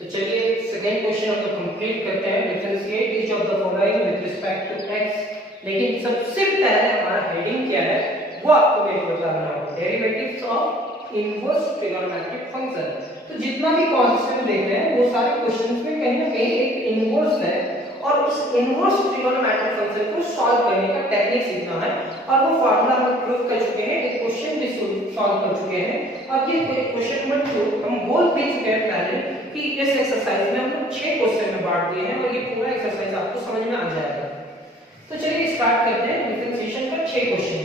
तो चलिए second question हम लोग कंप्लीट करते हैं। Differentiate each of the following with respect to x। लेकिन सबसे पहले हमारा हेडिंग क्या है वो आपको मेरे को बताना होगा। Derivatives of inverse trigonometric function. तो जितना भी कॉन्सेप्ट देख रहे हैं वो सारे क्वेश्चंस में कहीं ना कहीं एक इनवर्स है और उस इनवर्स ट्रिगोनोमेट्रिक फंक्शन को सॉल्व करने का टेक्निक सीखना है और वो फार्मूला हम प्रूव कर चुके हैं, एक क्वेश्चन भी सॉल्व कर चुके हैं। अब ये क्वेश्चन नंबर 2 हम बोल भी चुके हैं पहले कि इस एक्सरसाइज में हम लोग 6 क्वेश्चन में बांट दिए हैं और ये पूरा एक्सरसाइज आपको समझ में आ जाएगा। तो चलिए स्टार्ट करते हैं डिफरेंशिएशन का 6 question.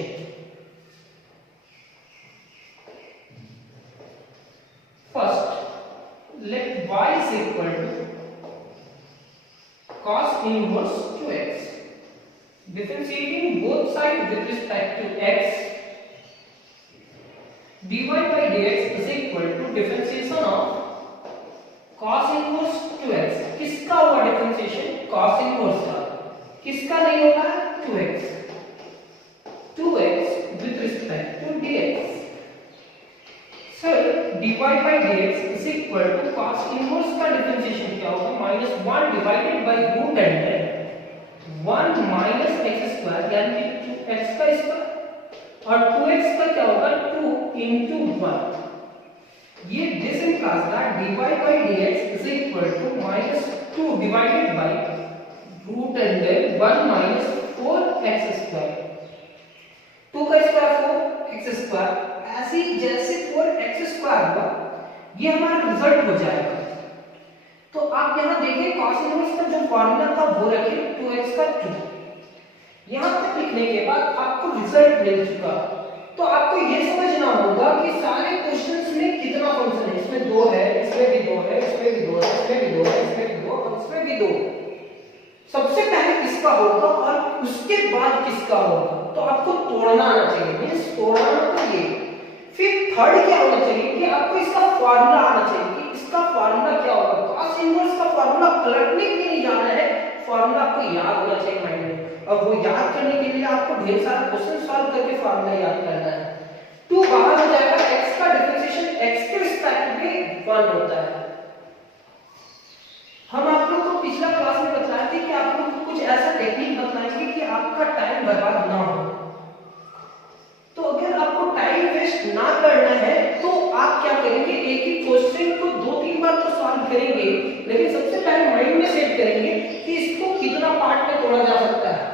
First, let y is equal to cos inverse 2x. Differentiating both sides with respect to x, dy by dx is equal to differentiation of cos inverse 2x. किसका हुआ डिफरेंशिएशन? cos inverse का। किसका नहीं होगा? 2x with respect to dx. Sir dy by dx is equal to cos inverse का differentiation क्या होगा? -1 divided by root under 1 minus x square यानी कि 2x का स्क्वायर और 2x का क्या होगा? 2 into 1। ये this implies that dy by dx is equal to -2 divided by root under 1 minus 4x square। 2 का स्क्वायर 4x स्क्वायर, ऐसे ही जैसे 4x स्क्वायर हुआ ये हमारा रिजल्ट हो जाएगा। तो आप यहां देखिए cos इनवर्स का जो फार्मूला था वो रखिए 2x का 2। यहां तक लिखने के बाद आपको रिजल्ट मिल चुका। तो आपको ये समझना होगा कि सारे क्वेश्चंस में कितना फंक्शन है। इसमें 2 है, इसमें भी 2 है, इसमें भी 2 है, इसमें भी 2 है, इसमें भी 2 और इसमें भी 2। सबसे पहले किसका होगा और उसके बाद किसका होगा, तो आपको तोड़ना आना चाहिए। मींस तोड़ना तो ये। फिर थर्ड क्या होना चाहिए कि आपको इसका फार्मूला आना चाहिए कि इसका फार्मूला क्या होगा। cos इनवर्स का फार्मूला पलटने के लिए नहीं जाना है, फार्मूला आपको याद होना चाहिए माइंड में। और वो याद करने के लिए आपको ढेर सारा क्वेश्चन सॉल्व करके फार्मूला याद करना है। 2 बाहर हो जाएगा, x का डिफरेंशिएशन x के रिस्पेक्ट में 1 होता है। हम आप लोग को पिछला क्लास में बताए थे कि आप लोग कुछ ऐसा टेक्निक बताएंगे कि आपका टाइम बर्बाद ना हो। तो अगर आपको टाइम वेस्ट ना करना है तो आप क्या करेंगे, एक ही क्वेश्चन को 2-3 बार तो सॉल्व करेंगे, लेकिन सबसे पहले माइंड में सेट करेंगे कि इसको कितना पार्ट में तोड़ा जा सकता है।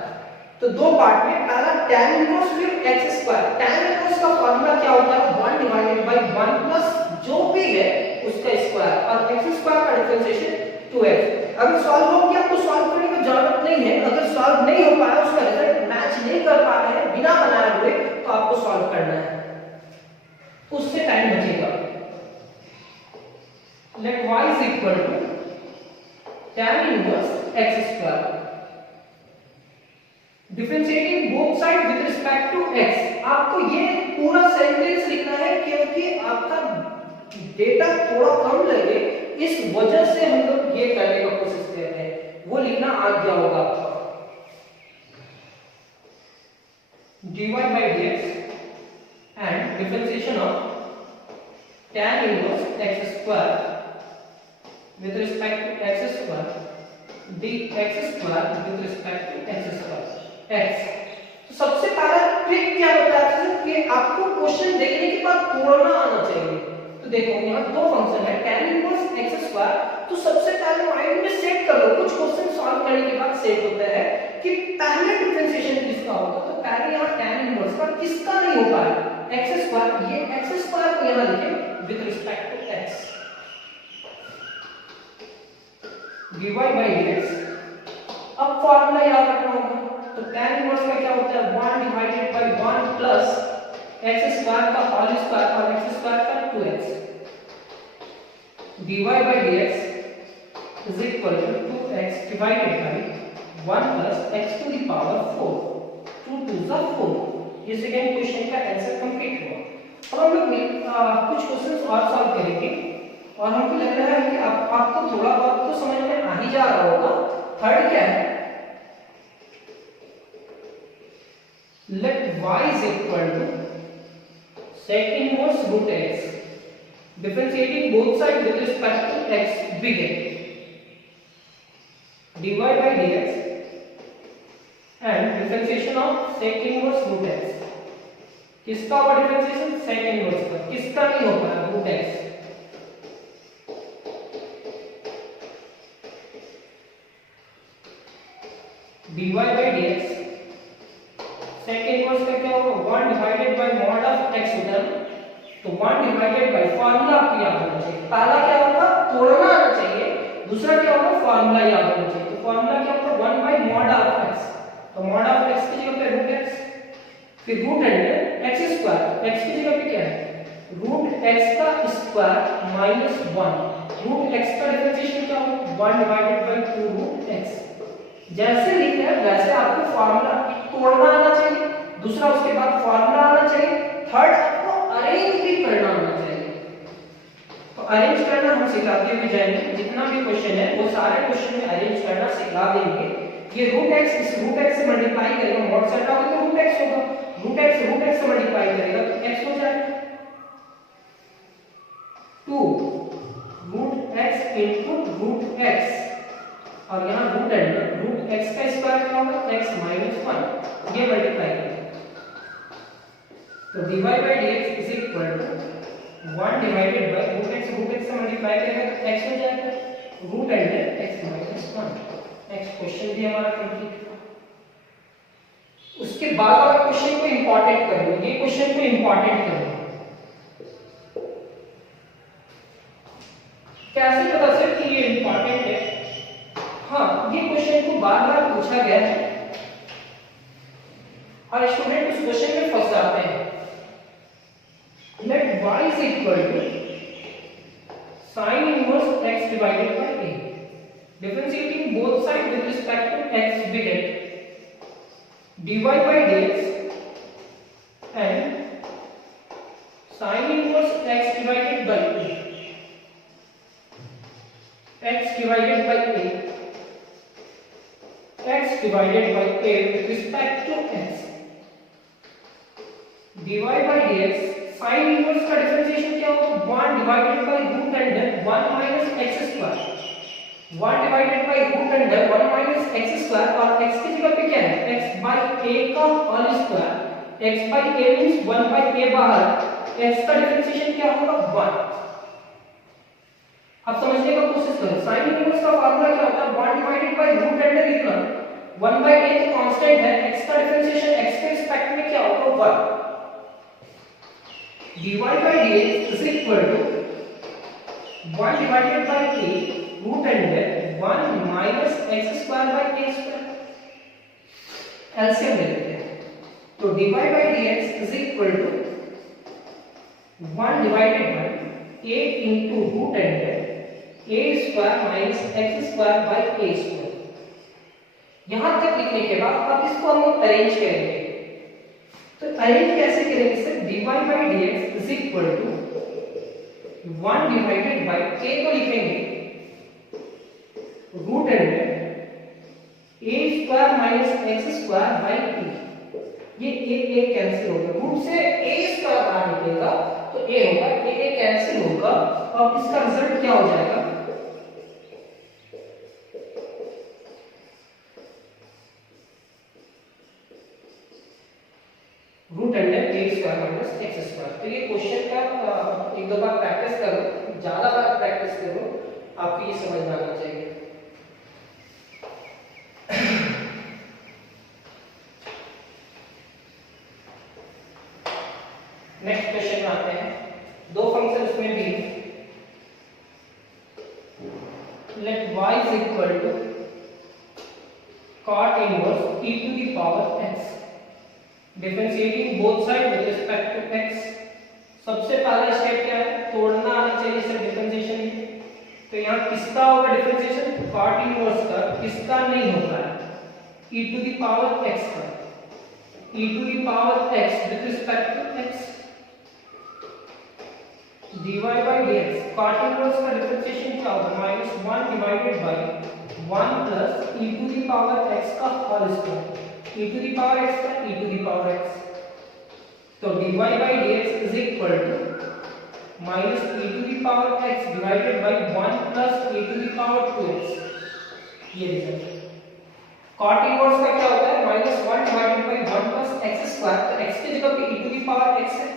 तो 2 पार्ट में, पहला tan इनवर्स फिर x स्क्वायर। tan इनवर्स का फार्मूला क्या होता है? 1 डिवाइडेड बाय 1 प्लस जो भी है उसका स्क्वायर और x स्क्वायर का डिफरेंशिएशन 2x। अगर सॉल्व हो गया तो सॉल्व करने की जरूरत नहीं है। अगर सॉल्व नहीं हो पाया, उसका रिजल्ट मैच नहीं कर पा रहे हैं बिना बनाए हुए, तो आपको सॉल्व करना है, उससे टाइम बचेगा। लेट y is equal to tan inverse x square। Differentiating both side with respect to x। आपको ये पूरा सेंटेंस लिखना है क्योंकि आपका डेटा थोड़ा कम लगे, इस वजह से हम लोग ये करने का कोशिश कर रहे हैं। वो लिखना आ गया होगा आपका। dy by dx and differentiation of tan inverse x square with respect to x square dx square with respect to x square x। तो सबसे पहला ट्रिक क्या बताया था कि आपको क्वेश्चन देखने के बाद तोड़ना आना चाहिए। तो देखो यहाँ 2 फंक्शन है tan इनवर्स x स्क्वायर। तो सबसे पहले माइंड में सेट कर लो, कुछ क्वेश्चन सॉल्व करने के बाद सेट होता है कि पहले डिफरेंशिएशन किसका होगा। तो पहले यहाँ tan इनवर्स का किसका नहीं हो पाया, x स्क्वायर। ये x स्क्वायर को यहाँ लिखें with respect to x। dy by dx। अब फार्मूला याद रखना होगा। तो tan इनवर्स का क्या होता है? 1 divided by 1 plus x square का होल स्क्वायर और x स्क्वायर का 2x। dy by dx is equal to 2x divided by 1 plus x to the power 4। 2 2 are 4। ये सेकंड क्वेश्चन का आंसर कंप्लीट हुआ। अब हम लोग कुछ क्वेश्चंस और सॉल्व करेंगे और हमको लग रहा है कि आपको थोड़ा बहुत तो समझ में आ ही जा रहा होगा। थर्ड क्या है? लेट y is equal to sec inverse root x। Differentiating both sides with respect to x, भी gate dy by dx and differentiation of sec inverse root x. किसका होगा डिफरेंशिएशन? sec inverse का. किसका नहीं हो पाया? root x. dy by dx sec inverse का क्या होगा? 1 divided by mod of x होता है. तो 1 divided by फार्मूला आपको याद होना चाहिए. पहला क्या होगा? तोड़ना आना चाहिए. दूसरा क्या होगा? फार्मूला याद होना चाहिए. तो फार्मूला क्या होगा? 1 by mod of x. तो mod of x की जगह पे root x, फिर root under x square. x की जगह पे क्या है? रूट x का स्क्वायर माइनस 1. रूट x का डिफरेंशिएशन क्या होगा? 1 डिवाइडेड बाय 2 रूट x. जैसे लिखा है वैसे आपको फार्मूला तोड़ना आना चाहिए. दूसरा उसके बाद फार्मूला आना चाहिए. थर्ड आपको अरेंज भी करना आना चाहिए. तो अरेंज करना हम सिखाते हुए जाएंगे. जितना भी क्वेश्चन है वो सारे क्वेश्चन में अरेंज करना सिखा देंगे. ये रूट x इस रूट x से मल्टीप्लाई करेगा, मॉड से हटाओगे तो रूट x होगा. रूट x से मल्टीप्लाई करेगा तो x हो जाएगा 2 root x into root x. और यहाँ रूट अंडर रूट x का स्क्वायर क्या होगा? x minus 1. ये मल्टीप्लाई करेंगे तो dy by dx is equal to 1 divided by root x से मल्टीप्लाई करेंगे तो x हो जाएगा root under x minus 1. Next question भी हमारा कंप्लीट. उसके बाद वाला क्वेश्चन को इंपॉर्टेंट कर लो. ये क्वेश्चन को इंपॉर्टेंट कर लो. कैसे पता चले कि ये इंपॉर्टेंट है? हाँ, ये क्वेश्चन को बार-बार पूछा गया है और स्टूडेंट उस क्वेश्चन में फंस जाते हैं. Let y is equal to sin inverse x divided by a. Differentiating both sides with respect to x, we get dy by dx and sin inverse x divided by a. X divided by a. X divided by a with respect to x. dy by dx sin inverse का differentiation क्या होगा? 1 divided by root under 1 minus x square. 1 divided by root under 1 minus x square. और x की जगह पे क्या है? x by a का whole square. x by a means 1 by a बाहर. x का डिफरेंशिएशन क्या होगा? 1. अब समझने का कोशिश करो. sin इनवर्स का फार्मूला क्या होता है? 1 divided by root under लिखना. 1 by a तो कांस्टेंट है. x का डिफरेंशिएशन x के रिस्पेक्ट में क्या होगा? 1. dy by dx is equal to 1 divided by a root under 1 minus x square by a square. LCM ले लेते हैं. तो dy by dx is equal to 1 divided by a into root under a square minus x square by a square. यहां तक लिखने के बाद अब इसको हम लोग अरेंज करेंगे. तो अरेंज कैसे करेंगे sir? dy by dx is equal to 1 divided by a को लिखेंगे root under a square minus x square by a. ये a कैंसिल होगा. रूट से a स्क्वायर बाहर निकलेगा तो a होगा. a कैंसिल होगा और इसका रिजल्ट क्या हो जाएगा? Root under a square minus x square. तो ये क्वेश्चन का एक दो बार प्रैक्टिस करो. ज्यादा बार प्रैक्टिस करो. आपको ये समझ में आना चाहिए. नेक्स्ट क्वेश्चन में आते हैं. दो फंक्शन उसमें भी. Let y is equal to cot inverse e to the power x. Differentiating both side with respect to x. सबसे पहला स्टेप क्या है? तोड़ना आना चाहिए सर डिफरेंशिएशन में. तो यहाँ किसका होगा डिफरेंशिएशन? cot इनवर्स का. किसका नहीं होगा? e to the power x का. e to the power x with respect to x. dy by dx cot inverse का डिफरेंशिएशन क्या होगा? -1 divided by 1 plus e to the power x का whole square. e to the power x का e to the power x. तो dy by dx is equal to minus e to the power x divided by 1 plus e to the power 2x, ये result. cot inverse का क्या होता है -1 divided by 1 plus x square, तो x की जगह पे e to the power x है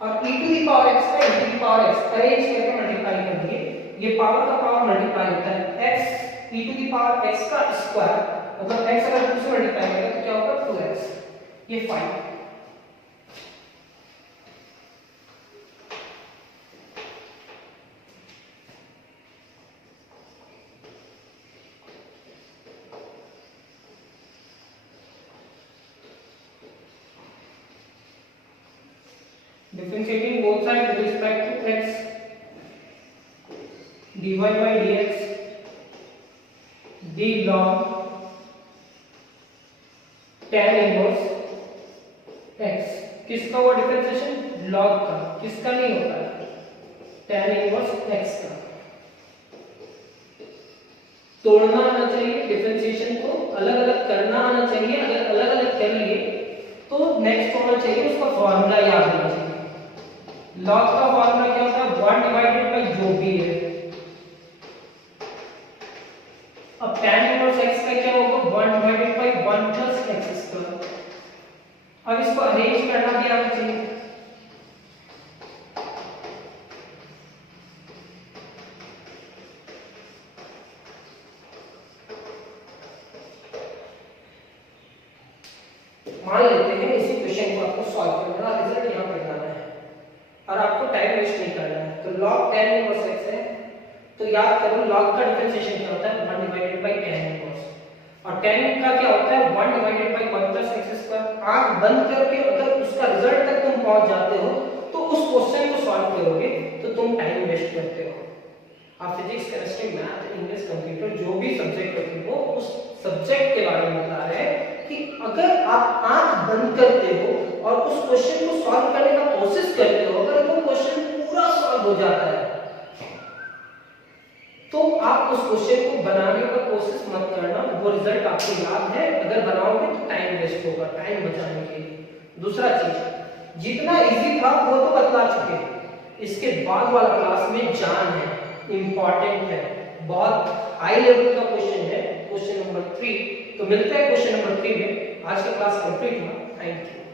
और e to the power x का e to the power x arrange करके मल्टीप्लाई कर दिए, ये पावर का पावर मल्टीप्लाई होता है x e to the power x का स्क्वायर, मतलब x अगर 2 से मल्टीप्लाई करें तो क्या होगा 2x, ये 5। Differentiating both sides with respect to x, dy by dx d log tan inverse x, किसका हुआ डिफरेंशिएशन log का, किसका नहीं होता है tan inverse x का। तोड़ना आना चाहिए, डिफरेंशिएशन को अलग अलग करना आना चाहिए, अगर अलग अलग कर लिए तो नेक्स्ट होना चाहिए उसका फॉर्मूला याद होना चाहिए। log का फॉर्मूला क्या होता है 1 डिवाइडेड बाय जो भी है, अब tan इनवर्स x का क्या होगा 1 divided by 1 plus x square. अब इसको अरेंज करना भी आना चाहिए, मान लेते हैं इसी क्वेश्चन को आपको सॉल्व करना है, रिजल्ट यहां पे लाना है और आपको टाइम वेस्ट नहीं करना है। तो log tan इनवर्स x है, तो याद करो log का डिफरेंशिएशन क्या होता है 1 डिवाइडेड बाय tan इनवर्स, और tan का क्या होता है 1 divided by 1 plus x square. आंख बंद करके अगर उसका रिजल्ट तक तुम पहुंच जाते हो तो उस क्वेश्चन को सॉल्व करोगे तो तुम टाइम वेस्ट करते हो। आप physics, chemistry, math, English, computer जो भी सब्जेक्ट होती हो उस सब्जेक्ट के बारे में बता रहे हैं कि अगर आप आंख बंद करते हो और उस क्वेश्चन को सॉल्व करने का कोशिश करते हो, अगर वो क्वेश्चन पूरा सॉल्व हो जाता है तो आप उस क्वेश्चन को बनाने का कोशिश मत करना, वो रिजल्ट आपको याद है, अगर बनाओगे तो टाइम वेस्ट होगा, टाइम बचाने के लिए। दूसरा चीज, जितना इजी था वो तो बतला चुके हैं, इसके बाद वाला क्लास में जान है, इंपॉर्टेंट है, बहुत हाई लेवल का क्वेश्चन है, क्वेश्चन नंबर 3। तो मिलते हैं क्वेश्चन नंबर 3 में। आज का क्लास कंप्लीट हुआ, थैंक यू।